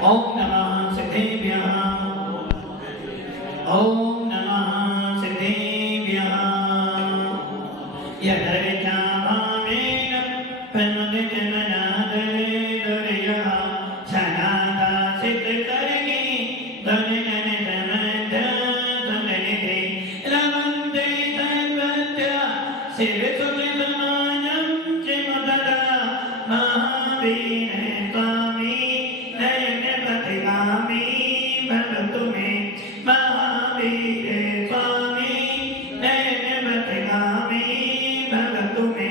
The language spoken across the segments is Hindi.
ओम नमः सिद्धेभ्यः ओम नमः सिद्धेभ्यः यदर्चामेन प्रनुदितमनादरेदर्यः सनादा सिद्धकर्णी धनजन समर्थ धननिधे रमन्ते सर्वत्र शिवसुतसमानं चिमददा महावीर स्वामी नयनपतिगामी भवतु मे महावीर स्वामी नयनपतिगामी भवतु मे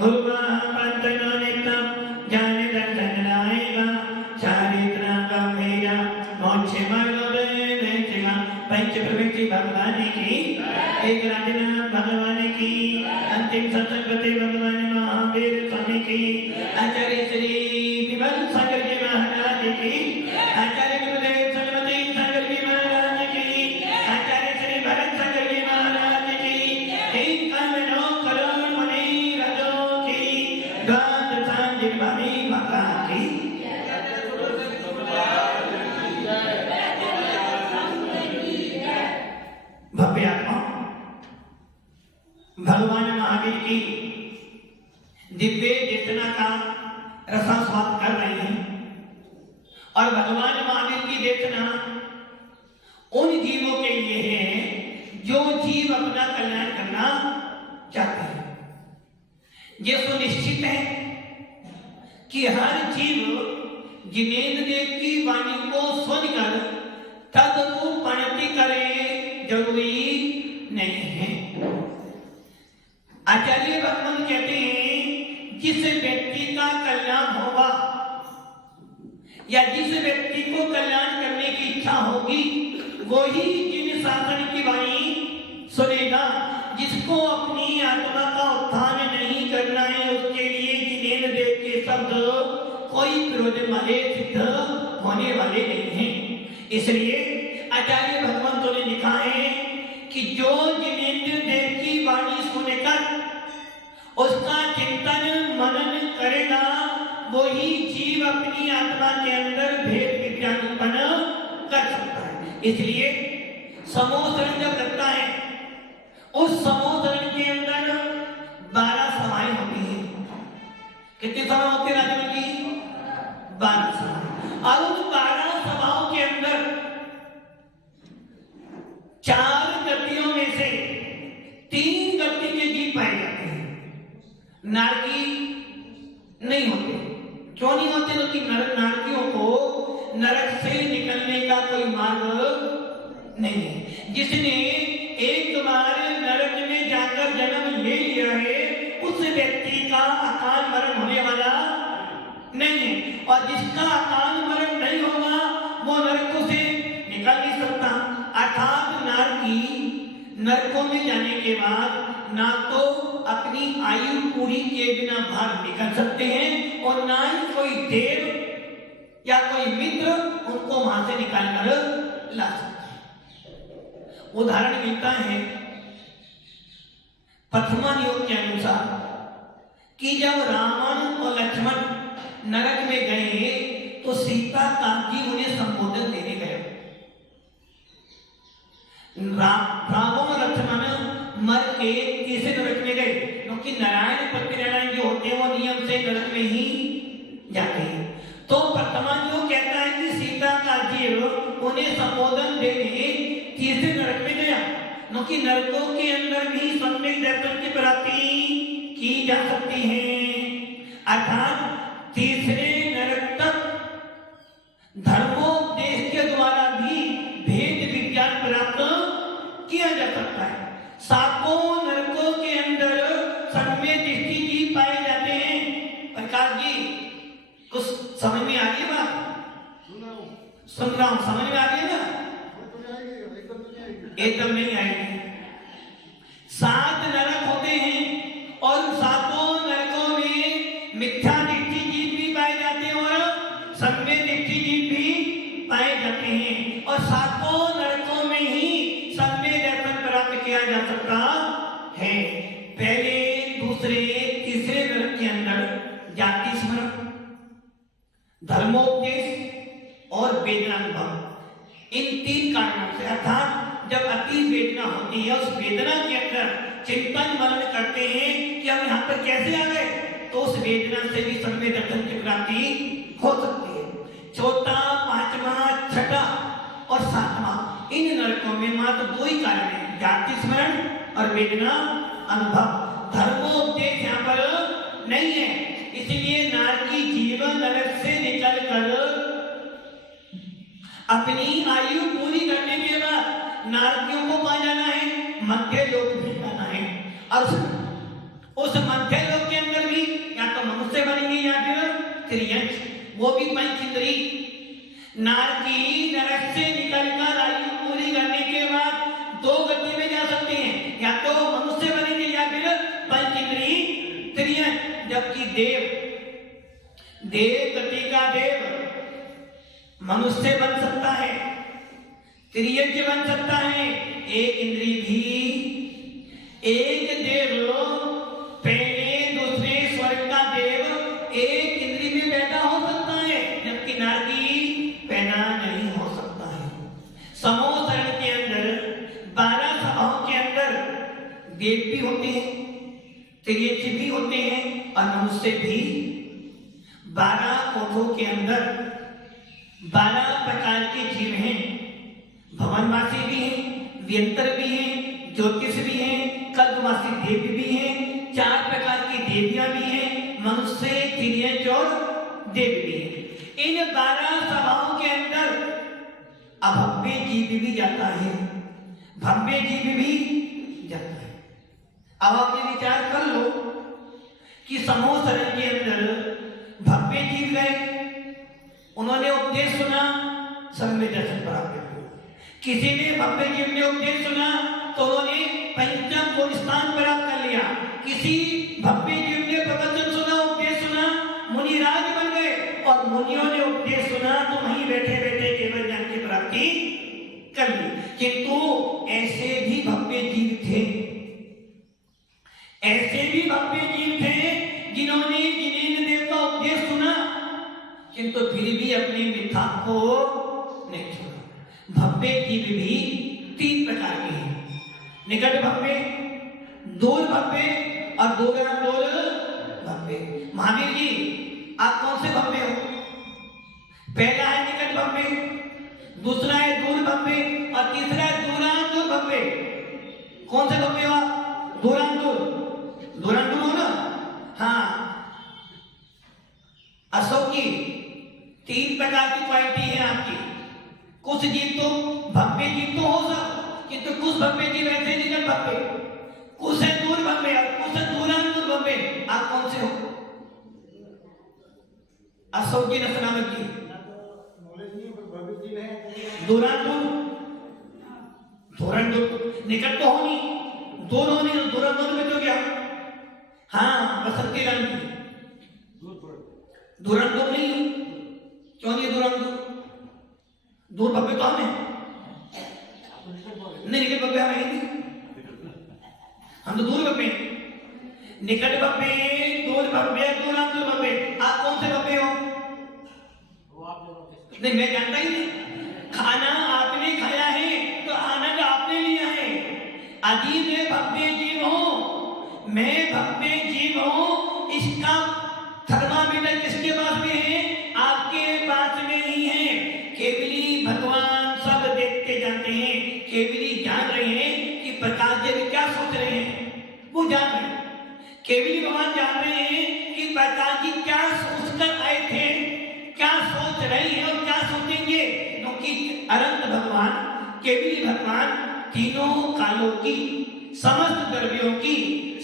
भुवा पन्तनोनितं ज्ञानदर्शनदायिका चारित्रा गम्भीरा मोक्षमार्गोपदेशिका पंचप्रवृत्ति भगवान की एक राजनाथ भगवान की अंतिम सत्संगति भगवान महावीर स्वामी की आचार्य श्री विमल सागर जी महाराज की आचार्य गुरुदेव सरस्वती सागर जी महाराज की आचार्य श्री भरत सागर जी महाराज की 1 करोड़ मणि राजों की द्वादशांजिर्भावी माता की भव्य आत्मा भगवान महावीर की दिव्य चेतना का रसास्वाद कर रहे हैं और भगवान महावीर की चेतना उन जीवों के लिए है जो जीव अपना कल्याण करना चाहते हैं। ये सुनिश्चित है कि हर जीव जिनेन्द्र देव की वाणी को सुनकर तदनुपणति करे जरूरी नहीं है। आचार्य भगवान कहते हैं जिस व्यक्ति का कल्याण होगा या जिस व्यक्ति को कल्याण करने की इच्छा होगी वही जिन शासन की वाणी सुनेगा। जिसको अपनी आत्मा का उत्थान नहीं करना है उसके लिए जिनेन्द्र देव के शब्द कोई विरोध वाले सिद्ध होने वाले नहीं हैं। इसलिए आचार्य भगवंतों ने लिखा है कि जो जिनेन्द्र देव की वाणी सुनकर उसका चिंतन मनन करेगा वही जीव अपनी आत्मा के अंदर भेद विज्ञान उत्पन्न कर सकता है। इसलिए समूह शरण जब लगता है उस समूह शरण के अंदर 12 सभाएं होती हैं। कितनी सभा होती है राजन की? 12 सभा। और उन 12 सभाओं के अंदर 4 गतियों में से 3 गति के जीव पाए जाते हैं। नारकी नहीं होते। क्यों नहीं होते? क्योंकि नारकियों को नरक से निकलने का कोई मार्ग नहीं है। जिसने एक बार नरक में जाकर जन्म ले लिया है उस व्यक्ति का अकाल मरण होने वाला नहीं है। और जिसका अकाल मरण नहीं होगा वो नरकों से निकल नहीं सकता। अर्थात नारकी नरकों में जाने के बाद ना तो अपनी आयु पूरी किए बिना बाहर निकल सकते हैं और ना ही कोई देव या कोई मित्र उनको वहां से निकाल कर ला सकते हैं। उदाहरण मिलता है प्रथमा योग के अनुसार कि जब रावण और लक्ष्मण नरक में गए तो सीता काजी उन्हें संबोधन देने गए। रावण और लक्ष्मण मर के किसे नरक में गए? क्योंकि नारायण पतिनारायण जो होते हैं वो नियम से नरक में ही जाते हैं। तो प्रथमा जो कहता है कि सीता का जीव उन्हें संबोधन देने तीसरे नरक में गया। क्योंकि नरकों के अंदर भी सम्यक दर्शन की प्राप्ति की जा सकती है। अर्थात तीसरे नरक तक धर्मोपदेश के द्वारा भी भेद विज्ञान प्राप्त किया जा सकता है। 7 नरकों के अंदर सम्यक दृष्टि जी पाए जाते हैं। प्रकाश जी कुछ समझ में आ रही है बात? सुन रहा हूं। समझ में आ रही है ना? एकदम नहीं आएगी। 7 नरक होते हैं और 7 नरकों में मिथ्या दृष्टि जीव भी पाए जाते हैं और सम्यक दृष्टि जीव भी पाए जाते हैं। और 7 नरकों में ही सम्यक दर्शन प्राप्त किया जा सकता है। पहले, दूसरे, तीसरे नरक के अंदर जाति स्मरण, धर्मोपदेश और वेदना अनुभव। इन तीन कारणों से अर्थात जब अति वेदना होती है, उस वेदना के अंदर चिंतन मनन करते हैं कि हम यहाँ पर कैसे आ गए, तो उस वेदना से भी सम्यक दर्शन की प्राप्ति हो सकती है। चौथा, पांचवा, छठा और सातवां, इन नरकों में मात्र दो ही कारण है, जाति स्मरण और वेदना अनुभव। धर्मोपदेश यहाँ पर नहीं है। इसलिए नारकी जीवन नरक से निकलकर अपनी आयु पूरी करने के बाद नारकियों को कहाँ जाना है, मध्य लोक में जाना है। और उस मध्य लोक के अंदर भी या तो मनुष्य बनेंगे या फिर त्रियंश, वो भी पंचेंद्री। नारकी नरक से निकलकर आयु पूरी करने के बाद दो गति में जा सकते हैं, या तो मनुष्य बनेंगे या फिर पंचेंद्री त्रियंश। जबकि देव गति का देव मनुष्य बन सकता है, त्रियंश बन सकता है। एक इंद्री भी, एक देव पहले दूसरे स्वर्ग का देव एक इंद्री में पैदा हो सकता है, जबकि नारकी पैदा नहीं हो सकता है। समूह शरण के अंदर 12 सभाओं के अंदर देव भी होते हैं, त्रियंश भी होते हैं और मनुष्य भी। 12 कोठों के अंदर 12 प्रकार के जीव हैं, भवनवासी भी हैं, व्यंतर भी हैं, ज्योतिष भी हैं, कल्पवासी देव भी हैं, 4 प्रकार की देवियां भी हैं, मनुष्य, त्रियंश और देव भी हैं। इन 12 सभाओं के अंदर अभव्य जीव भी जाता है, भव्य जीव भी जाता है। अब आप ये विचार कर लो कि समूह शरण के अंदर भव्य जीव गए, उन्होंने उपदेश सुना, सम्यक दर्शन प्राप्त हुआ। किसी ने भव्य जीव ने उपदेश सुना तो उन्होंने पंचम गुण स्थान प्राप्त कर लिया। किसी भव्य जीव ने प्रवचन सुना, उपदेश सुना, मुनिराज बन गए, और मुनियों ने उपदेश सुना तो वहीं बैठे बैठे केवल ज्ञान की प्राप्ति कर ली। किंतु ऐसे भी भव्य जीव थे, ऐसे भी भव्य जीव थे जिन्होंने जिनेन्द्र देव का उपदेश सुना, किंतु फिर भी अपने मिथ्या को नहीं छोड़ा। भव्य जीव भी 3 प्रकार के हैं, निकट भव्य, दूर भव्य और दूरांतोर भव्य। महावीर जी, आप कौन से भव्य हो? पहला है निकट भव्य, दूसरा है दूर भव्य और तीसरा है दूरांतोर भव्य। कौन से भव्य हो आप? दूरांतोर, दूरांतोर हो ना? हाँ, अशोक की 3 प्रकार की क्वालिटी है आपकी। कुछ जीव तो भव्य जीव तो हो सब, किंतु कुछ भव्य जीव ऐसे निकट भव्य, कुछ है दूर भव्य और कुछ है दूरांतोर भव्य। आप कौन से हो? अशोक जी, रसनामत जी, दूरांतोर, दूरांतोर निकट तो हो नहीं, दूर हो नहीं, दूरांतोर में तो क्या? हाँ, बसंती रंग की दूरांतोर नहीं, क्यों नहीं दूरांतोर? दूर भव्य तो हमें नहीं, निकट भव्य हमें नहीं, हम तो दूर भव्य, निकट भव्य, दूर भव्य, दूरांतोर भव्य। आप कौन से भव्य हो? नहीं, मैं जानता ही नहीं। खाना आपने खाया है तो आनंद आपने लिया है। यदि मैं भव्य जीव हूं, मैं भव्य जीव हूं, इसका थर्मामीटर किसके पास में है? आपके पास में ही है। केवली भगवान सब देखते जाते हैं, केवली जान रहे हैं कि प्रकाश देव क्या सोच रहे हैं, वो जान रहे हैं। केवली भगवान जान रहे हैं कि प्रकाश जी क्या सोचकर आए थे, क्या सोच रहे हैं और क्या सोचेंगे, क्योंकि अनंत भगवान, केवली भगवान तीनों कालों की, समस्त द्रव्यों की,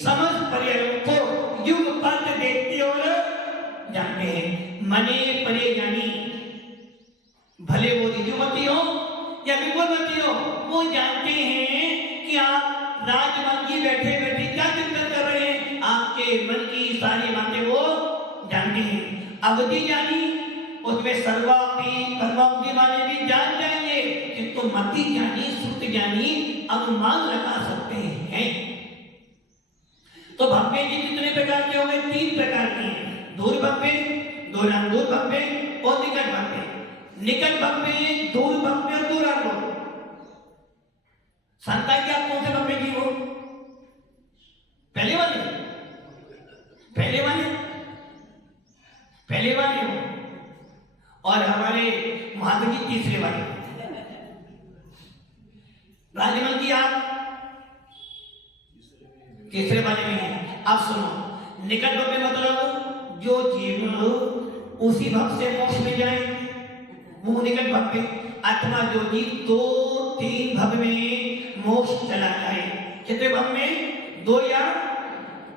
समस्त पर्यायों को युगपथ देखते और जानते हैं। मने परे जानी, भले वो ऋजुमती हो या विपुलमती हो, वो जानते हैं कि आप राजमंगी बैठे बैठे क्या चिंतन कर रहे हैं, आपके मन की सारी बातें वो जानते हैं। अवधि जानी, उसमें सर्वावधि परमावधि वाले भी जान जाएंगे, किंतु मति जानी, श्रुति जानी अनुमान लगा सकते हैं। तो भव्य जी कितने प्रकार के हो गए? 3 प्रकार के हैं, दूर भव्य, दूरांतोर भव्य और निकट भव्य। निकट भव्य, दूर भव्य और दूरांगो। संता की आप कौन से भव्य की हो? पहले वाले, पहले वाले, पहले वाले हो। और हमारे महादेव जी तीसरे वाले। राजमल जी आप तीसरे वाले में हैं। आप सुनो, निकट भव्य मतलब जो जीव उसी भव से मोक्ष में जाए वो निकट भव्य, अथवा जो जीव 2-3 भव में मोक्ष चला जाए। कितने भव में? 2 या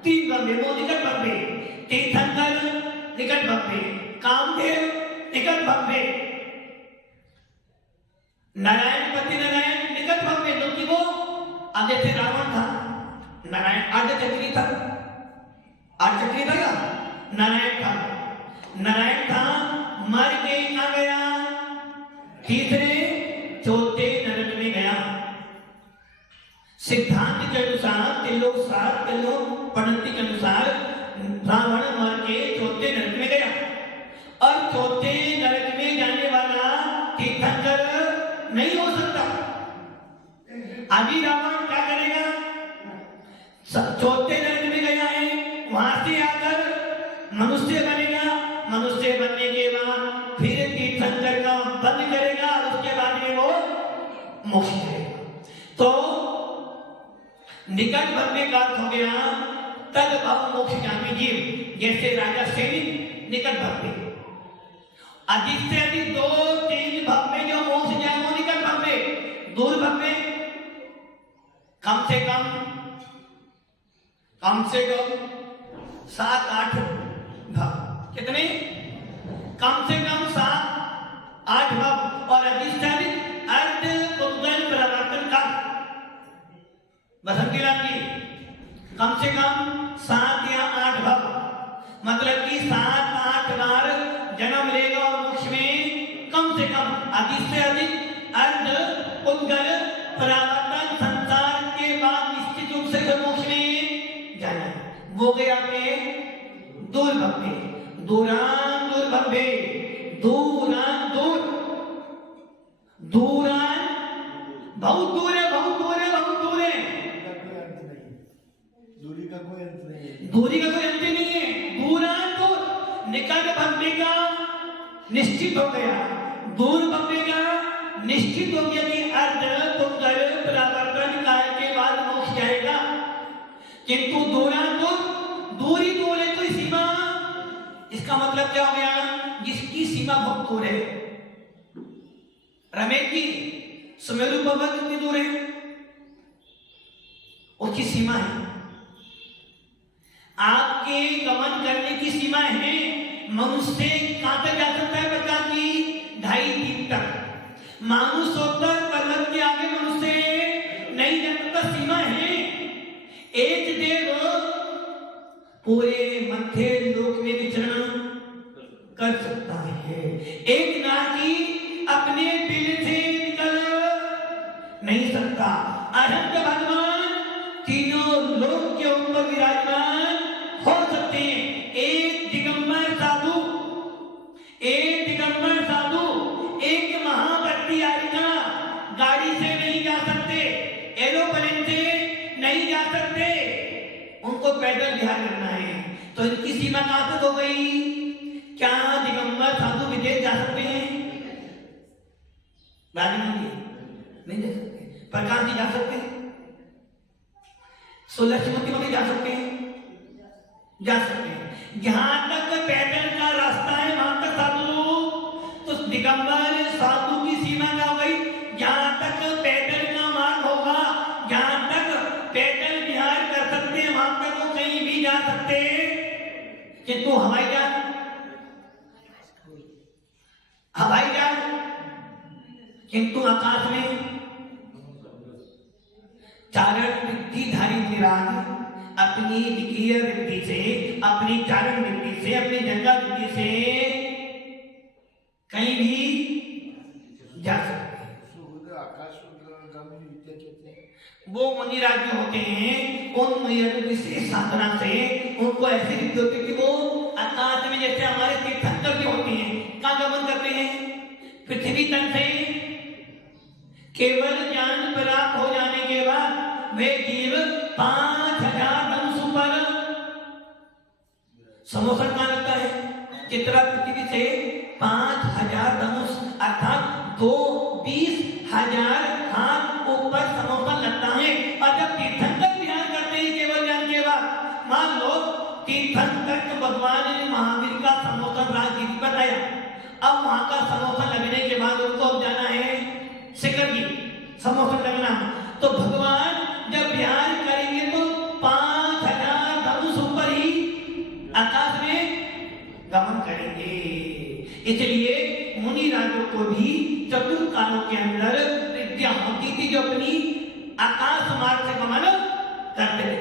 3 भव में वो निकट भव्य। तीर्थंकर निकट भव्य, कामदेव निकट भव्य, नारायण पति नारायण निकट भव्य। क्योंकि वो अब जैसे रावण था, नारायण आर्धचक्री था, आर्धचक्री था क्या? नारायण था, नारायण था, मर के कहां गया? तीसरे चौथे नरक में गया। सिद्धांत के अनुसार, त्रिलोक पद्धति के अनुसार रावण मर के चौथे नरक में गया। और चौथे नरक में जाने वाला तीर्थंकर नहीं हो सकता। अभी रावण क्या करेगा? चौथे नरक में गया है, वहां से आकर मनुष्य बनेगा। मनुष्य बनने के बाद फिर तीर्थंकर का बंद करेगा और उसके बाद में वो मोक्ष करेगा। तो निकट भव्य का अर्थ हो गया तद भव मोक्षगामी जीव। जैसे राजा सैनिक निकट भव्य, अधिक से अधिक 2-3 भव में जो मोक्ष जाए वो निकट भव्य। दूर भव्य कम से कम 7-8 भव। कितने? कम से कम 7-8 भव। और अधिक से अधिक अर्ध कुंडल प्रवर्तन का। बसंतीलाल जी, कम से कम 7 या 8 भव, मतलब कि 7-8 बार जन्म लेगा और मोक्ष में कम से कम। अधिक से अधिक अर्ध कुंडल परावर्तन संसार के बाद निश्चित रूप से मोक्ष में जाना है। वो गए आपके दूर भव्य, दूरान दूर भव्य, दूरान दूर, दूरान बहुत दूर है, बहुत दूर है, बहुत दूर है। दूरी का कोई अंत नहीं है, दूरी का कोई अंत नहीं है। दूरान दूर, निकट भव्य का निश्चित हो गया, दूर भव्य का निश्चित हो गया कि अर्ध कुंडल परावर्तन काल के बाद मोक्ष जाएगा। किंतु दूरान दूर, दूरी दूर है, कोई सीमा। इसका मतलब क्या हो गया? जिसकी सीमा बहुत दूर है। रमेश जी, सुमेरु पर्वत कितनी दूर है? उसकी सीमा है। आपके गमन करने की सीमा है। मनुष्य कहां तक जा सकता है? बता की 2.5-3 तक। मानुष होकर पर्वत के आगे मनुष्य नहीं जा सकता, सीमा है। एक देव पूरे मध्य लोक में विचरण कर सकता है। एक नागी अपने बिल से निकल नहीं सकता। अनंत भगवान तीनों लोक के ऊपर विराजमान हो सकते हैं। एक दिगंबर साधु, एक दिगंबर साधु, एक महाभक्ति आरिका गाड़ी से नहीं जा सकते, एरोप्लेन से नहीं जा सकते, उनको पैदल विहार करना है। तो इनकी सीमा कहां तक हो गई? क्या दिगंबर साधु विदेश जा सकते हैं? नहीं जा सकते। प्रकाश जी जा सकते हैं? सोलहमती में जा सकते हैं? जा सकते हैं। जहां तक पैदल का रास्ता है वहां तक साधु, तो दिगंबर साधु की सीमा क्या हो गई? जहां तक पैदल का मार्ग होगा, जहां तक पैदल विहार कर सकते हैं, वहां तक वो कहीं भी जा सकते हैं। किंतु हवाई जहाज, हवाई जहाज, किंतु आकाश में चारण वृत्तिधारी विराट अपनी विकीय वृत्ति से, अपनी चारण वृत्ति से, अपनी जंगा वृत्ति से कहीं भी जा सकते हैं। वो मुनिराज जो होते हैं, उन मुनियों की साधना से उनको ऐसी वृत्ति होती है कि वो आकाश में, जैसे हमारे तीर्थंकर जो होते हैं, कहाँ गमन करते हैं? पृथ्वी तल से केवल ज्ञान प्राप्त हो जाने के बाद वे जीव 5000 धनुष पर समोसन कहाँ लगता है? चित्रा पृथ्वी से 5000 धनुष अर्थात 20,000 हाथ ऊपर समोसन लगता है। और जब तीर्थंकर विहार करते हैं केवल ज्ञान के बाद, मान लो तीर्थंकर को भगवान ने महावीर का समोसन राजगीरी बताया। अब वहां का समोसन लगने के बाद उनको अब जाना है सिकरगी, समोसन लगना। तो भगवान जब विहार करेंगे तो 5000 धनुष ऊपर ही आकाश में गमन करेंगे। इसलिए मुनि राजों को भी चतुर्थ कालों के अंदर विद्या होती थी जो अपनी आकाश मार्ग से गमन करते थे।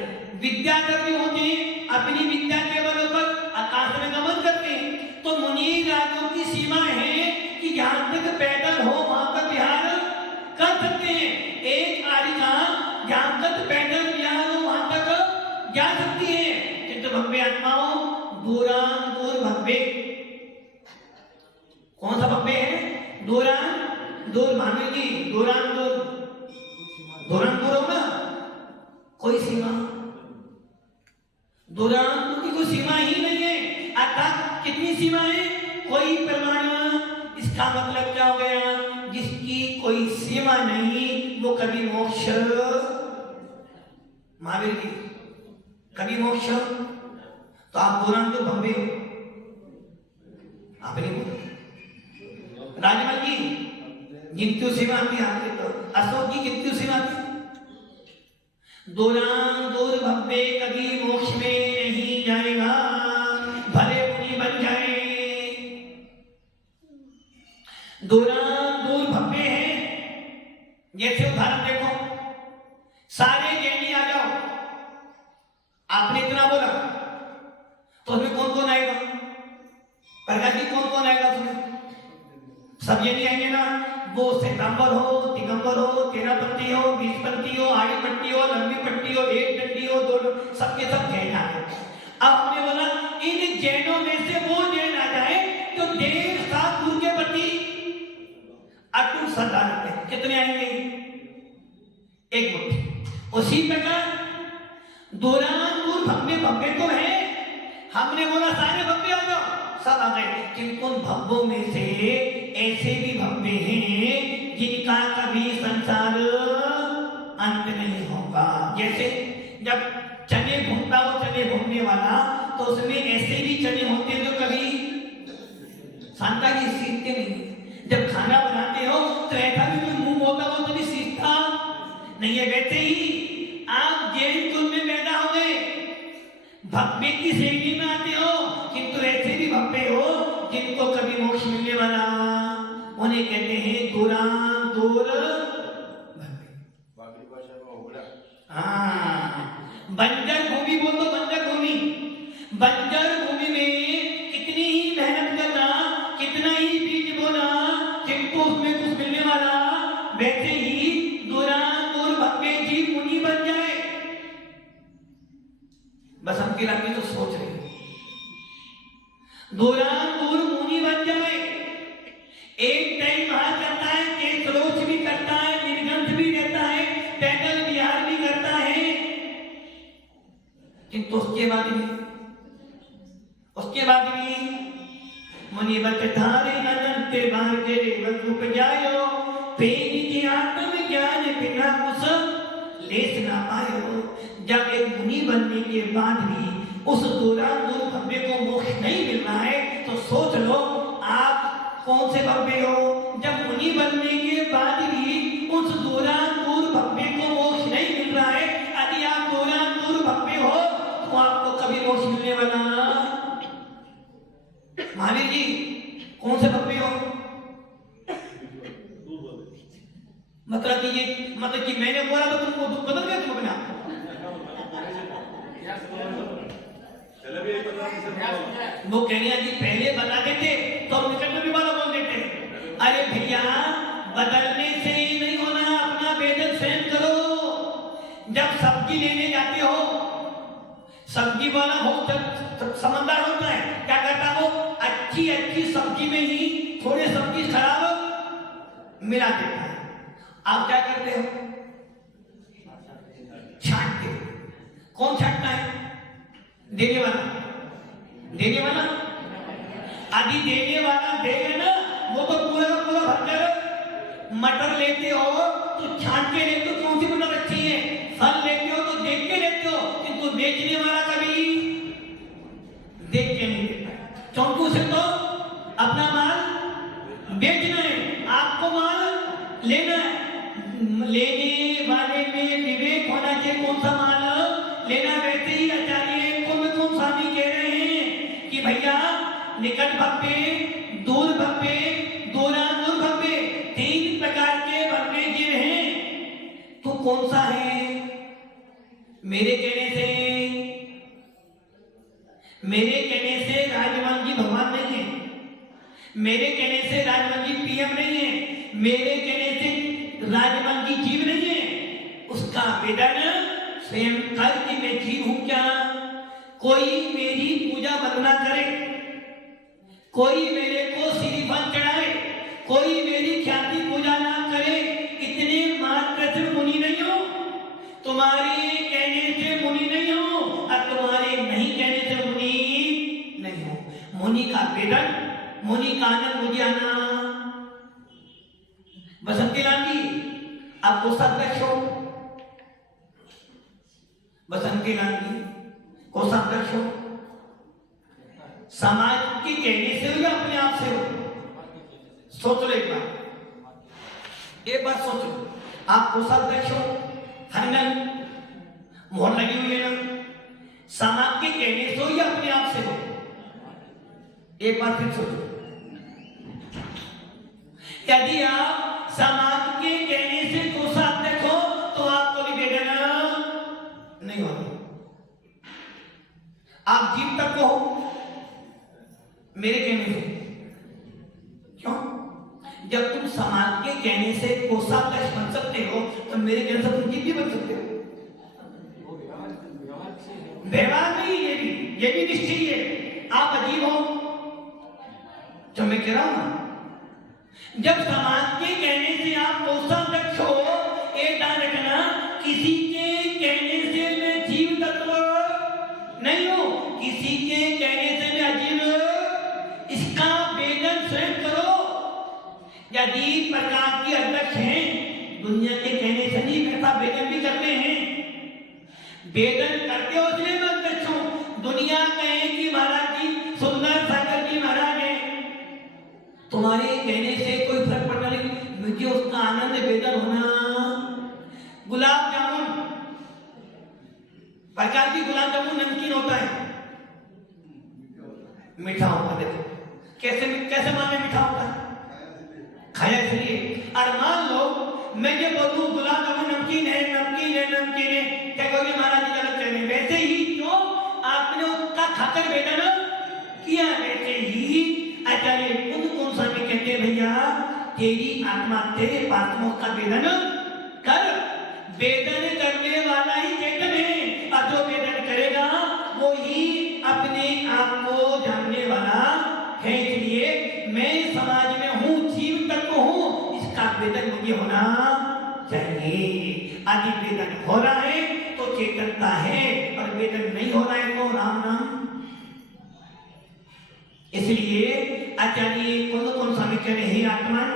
विद्याधर भी होते हैं, अपनी विद्या के बल पर आकाश में गमन करते हैं। तो मुनि राजों की सीमा है कि जहां तक पैदल हो वहां तक विहार कर सकते हैं। एक आरिका जहां तक पैदल विहार हो वहां तक जा सकती है। किंतु भव्य आत्माओं दूरान दूर भव्य, कौन सा भव्य है? दूरान दूर। महावीर जी दूरान दूर, दूरान दूर हो ना, कोई सीमा, दूरान दूर की कोई सीमा ही नहीं है। अर्थात कितनी सीमा है? कोई प्रमाण। इसका मतलब क्या हो गया? जिसकी कोई सीमा नहीं वो कभी मोक्ष, महावीर जी कभी मोक्ष। तो आप दूरान दूर भव्य हो, आप नहीं बोले। राजमल जी जितनी सीमा आती आपके, तो अशोक जी जितनी सीमा आती। दूरान दूर भव्य कभी मोक्ष में नहीं जाएगा, भले मुनि बन जाए। दूरान दूर भव्य है। जैसे उदाहरण देखो, सारे जैनी आ जाओ, आपने इतना बोला तो उसमें कौन कौन आएगा? प्रगति कौन कौन आएगा उसमें? सब जैनी आएंगे ना। वो श्वेतांबर हो, दिगंबर हो, तेरापंथी हो, बीसपंथी हो, आड़ी पट्टी हो, लंबी पट्टी हो, एक डंडी हो, दो, सबके सब जैन आ गए। अब हमने बोला इन जैनों में से वो जैन आ जाए तो देव शास्त्र के प्रति अटूट श्रद्धा रखते हैं। कितने आएंगे? एक मुट्ठी। उसी प्रकार दूरान दूर भव्य भव्य तो है। हमने बोला सारे भव्य हो जाओ, सब आ गए। किंतु उन भव्यों में से ऐसे भी भव्य हैं जिनका कभी संसार अंत नहीं होगा। जैसे जब चने भूनता हो, चने भूनने वाला, तो उसमें ऐसे भी चने होते हैं जो कभी शांता की सीखते नहीं। जब खाना बनाते हो तो ऐसा भी कोई मुंह होता हो कभी सीखता नहीं है। वैसे ही आप जैन कुल में पैदा हो गए, भव्य की श्रेणी में आते हो, किंतु ऐसे भी भव्य हो जिनको कभी मोक्ष मिलने वाला, उन्हें कहते हैं दूरान दूर भव्य। हाँ, बंजर भूमि बोल दो, बंजर भूमि। बंजर भूमि में कितनी ही मेहनत करना, कितना ही बीज बोना, किंतु उसमें कुछ मिलने वाला। वैसे ही दूरान दूर भव्य जीव मुनि बन जाए। बस हम की रानी तो सोच रहे हैं, दूरान दूर मुनि बन जाए। एक टाइम वहां करता है, केसरोच भी करता है, निर्गंध भी रहता है, पैदल विहार भी करता है। किंतु उसके बाद भी मुनिवत धारे अनंत मार्गे वकुप जायो, पेनी के आत्म ज्ञान बिना उस लेस ना पायो। जब एक मुनि बनने के बाद भी उस दूरान दूर भव्य को मोक्ष नहीं मिल रहा है तो सोच लो आप कौन से भव्य हो। जब मुनि बनने के बाद भी उस दूरान दूर भव्य को मोक्ष नहीं मिल रहा है, यदि आप दूरान दूर भव्य हो तो आपको कभी मोक्ष मिलने वाला। महावीर जी कौन से भव्य हो? मतलब कि मैंने बोला तो तुमको बदल गया, तुम अपने वो कह रही जी पहले बता देते तो हम निकट में भी वाला बोल देते। अरे भैया बदलने से ही नहीं होना, अपना वेतन स्वयं करो। जब सब्जी लेने जाते हो, सब्जी वाला हो समझदार होता है, क्या करता हो, अच्छी सब्जी में ही थोड़ी सब्जी खराब मिला देता है। आप क्या करते हो? छांटते हो। कौन छांटता है? देने वाला। देने वाला आदि देने वाला देगा ना, वो तो पूरा का पूरा भरकर। मटर लेते हो तो छांट के लेते हो, कौन सी मटर अच्छी है। फल लेते हो तो देख के लेते हो, किंतु बेचने वाला कभी देख के नहीं देता। क्योंकि उसे तो अपना माल बेचना है, आपको माल लेना है। लेने वाले में विवेक होना चाहिए, कौन सा माल लेना। वैसे ही आचार्य कुंभ स्वामी कह रहे हैं कि भैया निकट भव्य, दूर भव्य, दूरादूर भव्य, 3 प्रकार के भव्य जीव हैं। तो कौन सा है? मेरे कहने से राजमान जी भगवान नहीं है। मेरे कहने से राजमान जी पीएम नहीं है। मेरे कहने से राजमान जी जीव नहीं है। उसका वेदन स्वयं कर कि मैं जीव हूं क्या। कोई मेरी पूजा वंदना करे, कोई मेरे को श्रीफल चढ़ाए, कोई मेरी ख्याति पूजा ना करे, इतने मात्र से मुनि नहीं हो। तुम्हारे कहने से मुनि नहीं हो और तुम्हारे नहीं कहने से मुनि नहीं हो। मुनि का वेदन, मुनि का आनंद, मुझे आना। बसंती लाल जी आप कोषाध्यक्ष हो। बसंती लाल जी कोषाध्यक्ष हो। समाज के कहने से हो या अपने आप से हो? सोच लो एक बार सोचो। आप कोषाध्यक्ष हो, फाइनल मोहर लगी हुई है ना। समाज के कहने से हो या अपने आप से हो? एक बार फिर सोचो। यदि आप समाज के कहने से कोषाध्यक्ष हो तो आपको निवेदन नहीं होगा। आप जीव तक को हो मेरे कहने से। क्यों? जब तुम समाज के कहने से कोषाध्यक्ष बन सकते हो तो मेरे कहने से तुम जीव भी बन सकते हो। व्यवहार नहीं, ये भी निश्चय है। आप अजीब हो जो मैं कह रहा हूं ना। जब समाज के कहने से आप कोषाध्यक्ष हो, एक ध्यान रखना, किसी के कहने से मैं जीव तत्व नहीं हूं, किसी के कहने से मैं अजीव। इसका वेदन स्वयं करो। यदि प्रकार के अध्यक्ष हैं, दुनिया के कहने से नहीं करता, वेदन भी करते हैं। वेदन करते हो इसलिए मैं अध्यक्ष हूं। दुनिया कहे कि महाराज जी सुंदर सागर जी महाराज है, तुम्हारे कहने से कोई फर्क पड़ता नहीं, मुझे उसका आनंद वेदन होना। गुलाब जामुन, प्रकार की गुलाब जामुन नमकीन होता है, मीठा होता है। कैसे मान में मीठा होता है? खाया इसलिए। और मान लो मैं ये बोलूं गुलाब जामुन नमकीन है, नमकीन है, नमकीन है, क्या कहोगे महाराज जी गलत कह रहे हैं। वैसे ही जो आपने उसका खाकर वेदन किया, वैसे ही आचार्य कौन सा भी कहते हैं भैया तेरी आत्मा तेरे पात्मों का वेदन कर। वेदन करने वाला ही चेतन है, और जो वेदन करेगा वो ही अपने आप को जानने वाला है। इसलिए मैं समाज में हूँ, जीव तक हूँ, इसका वेदन मुझे होना चाहिए। आदि वेदन हो रहा है तो चेतनता है, और वेदन नहीं हो रहा है तो राम नाम। इसलिए आचार्य कौन स्वामी कह रहे हे आत्मन,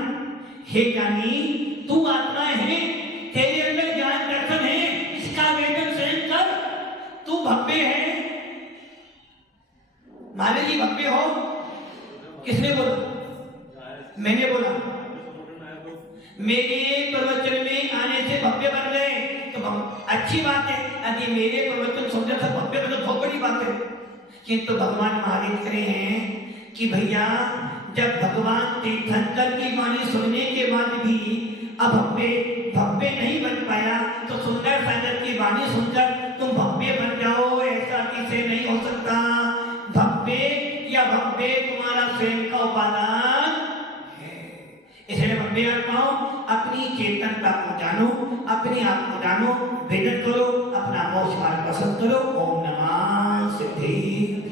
हे ज्ञानी, तू आत्मा है, तेरे अंदर ज्ञान दर्शन है, इसका वेदन स्वयं कर। तू भव्य है। महाराज जी भव्य हो, किसने बोला? मैंने बोला। मेरे प्रवचन में आने से भव्य बन गए तो अच्छी बात है। यदि मेरे प्रवचन सुनने से भव्य बने तो बहुत बड़ी बात है। किंतु भगवान महावीर कह रहे हैं कि भैया जब भगवान तीर्थंकर की वाणी सुनने के बाद भी अब भव्य नहीं बन पाया, तो सुंदर सागर की वाणी सुनकर तुम भव्य बन जाओ, ऐसा किसे नहीं हो सकता। भव्य या भव्य तुम्हारा स्वयं का उपादान है। इसलिए भव्य आत्माओं अपनी चेतनता को जानो, अपने आप को जानो, भेदन करो, अपना मोक्ष मार्ग पसंद करो। ओम नमः सिद्धि।